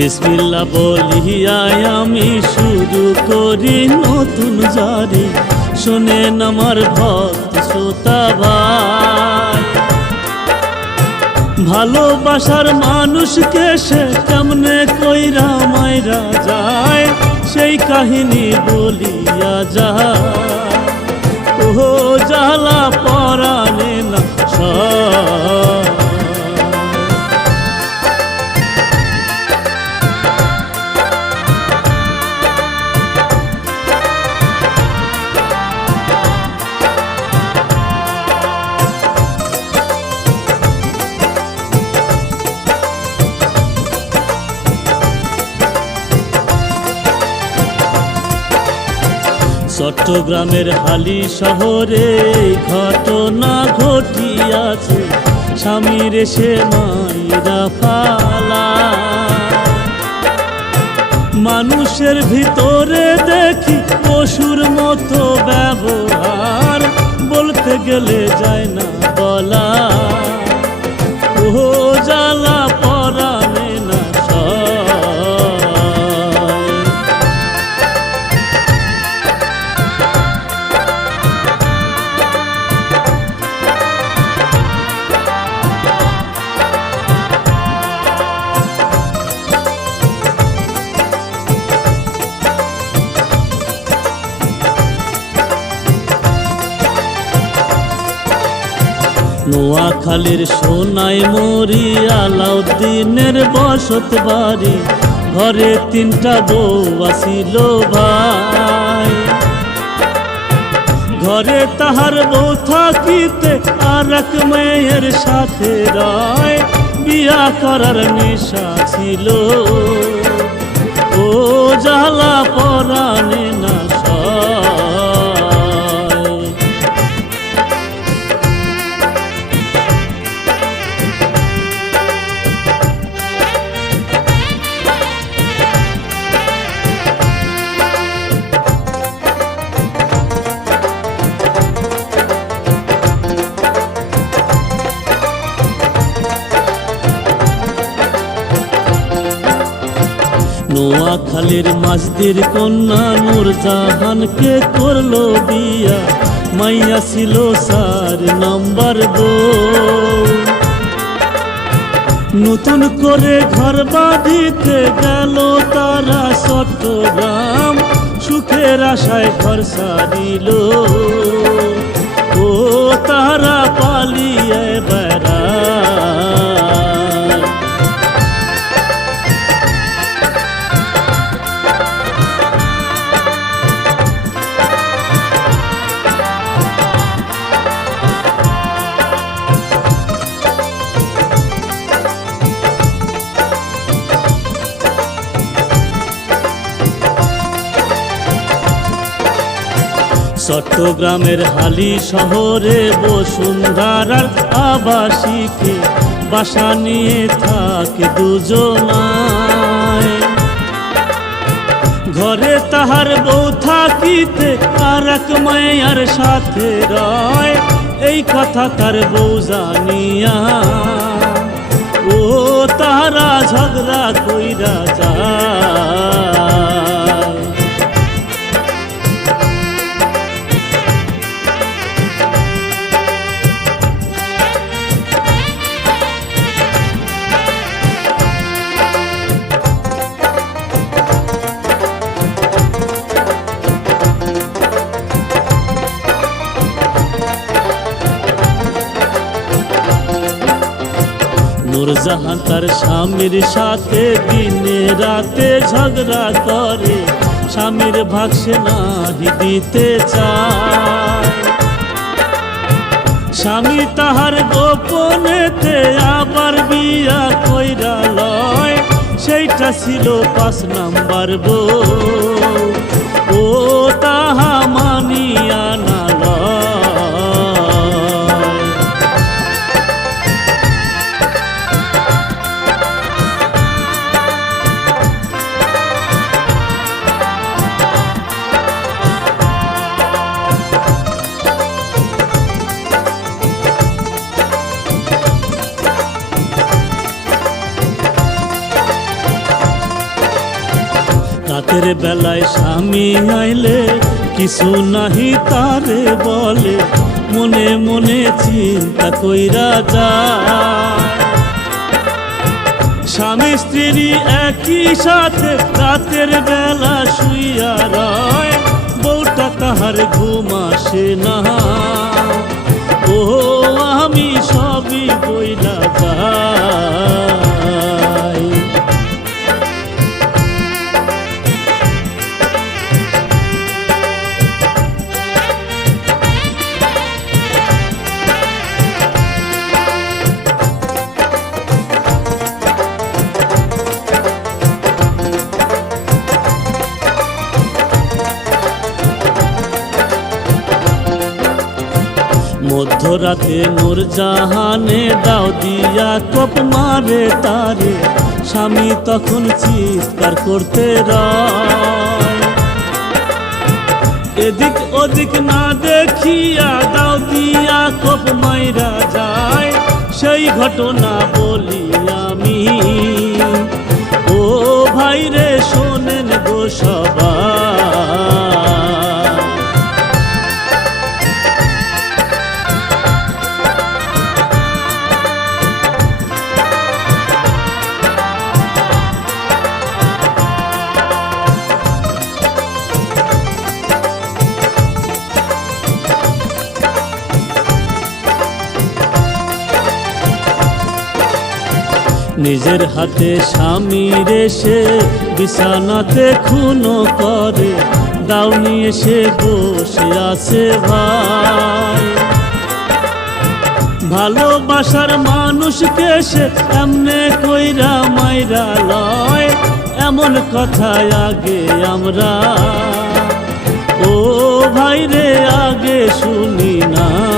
বিসমিল্লা বলিয়ায় আমি শুরু করি নতুন জারি। শোনেন আমার ভক্ত শ্রোতা ভাই। ভালোবাসার মানুষকে সে কেমনে কইরা মাইরা যায়? সেই কাহিনী বলিয়া যায়। ও জ্বালা পরাণে না চট্টগ্রামের হালি শহরে ঘটনা ঘটিয়াছে। স্বামীর সে মাইরা ফালা। মানুষের ভিতরে দেখি পশুর মতো ব্যবহার। বলতে গেলে যায় না নোয়াখালীর সোনাই মরি আলাউদ্দিনের বসত বাড়ি। ঘরে তিনটা বউ আসিল ভাই। ঘরে তাহার বউ থাকিতে আর এক মেয়ের সাথে রায়। বিয়া করার নেশা ছিল। নোয়াখালীর মাঝদির কন্যা নূরজাহানকে করল বিয়া। মাইয়া ছিল সার নাম্বার বউ নতুন করে ঘর বাঁধিতে গেল তারা চট্টগ্রাম। সুখের আশায় ঘর সারিল। ও তারা পালিয়ে চট্টগ্রামের হালি শহরে বসুন্ধরার আবাসিকে বাসা নিয়ে থাকে দুজনায়। ঘরে তাহার বউ থাকিতে আর এক মায়ার সাথে রয়, এই কথা তার বউ জানিয়া। ও তারা ঝগড়া কইরা যায়। নূরজাহান তার স্বামীর সাথে দিনে রাতে ঝগড়া করে। স্বামীর ভাগ সে নাহি দিতে চায়। স্বামী তাহার গোপনেতে আবার বিয়া কইরা লয়। সেইটা ছিল পাঁচ নাম্বার বউ। রাতের বেলায় স্বামী আইলে, কিছু নাহি তারে বলে। মনে মনে চিন্তা কইরা যায়। স্বামী স্ত্রী একই সাথে রাতের বেলা শুইয়া রয়। বউটা তাহার ঘুম আসে না। ও আমি সবই বইলা যাই। মধ্যরাতে নূর জাহানে দাও দিয়া কপ মারে তারে। স্বামী তখন চিৎকার করতে এদিক ওদিক না দেখিয়া দাও দিয়া কপ মাইরা যায়। সেই ঘটনা বলি আমি। ও ভাই রে শোনেন গো নিজের হাতে স্বামীর এসে বিছানাতে খুনো করে। দাউনি এসে বসে আছে ভাই। ভালোবাসার মানুষকে সে এমনে কইরা মাইরা লয়। এমন কথা আগে আমরা। ও ভাই রে আগে শুনি না।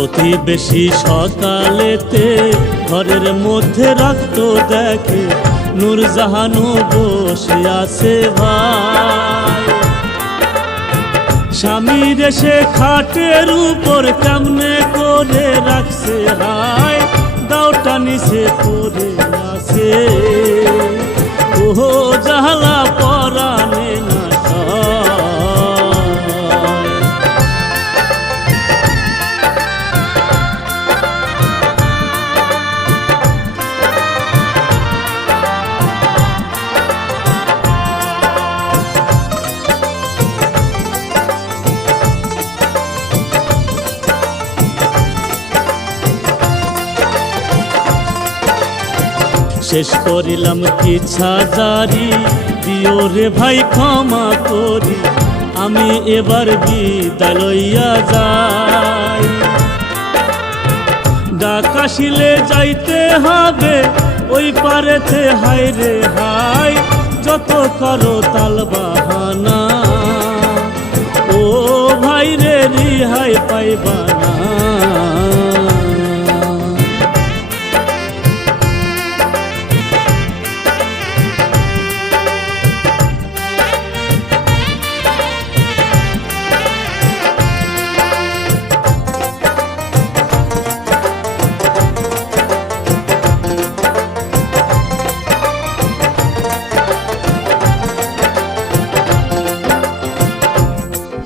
প্রতিবেশী সকালেতে ঘরের মধ্যে রক্ত দেখে নূরজাহানু বসে আছে ভাই। স্বামীর এসে খাটের উপর কেমনে করে রাখছে হায় দাওটা নিচে পড়ে আছে। ওহো, জাহালা পরানে না শেষ করিলাম ইচ্ছা জারি। দিও রে ভাই, ক্ষমা করি। আমি এবার বিদায় লইয়া যাই। ডাকাশিলে যাইতে হবে, ওই পারেতে হাই রে হাই যত করো তাল বাহানা। ও ভাই রে রিহাই পাইবা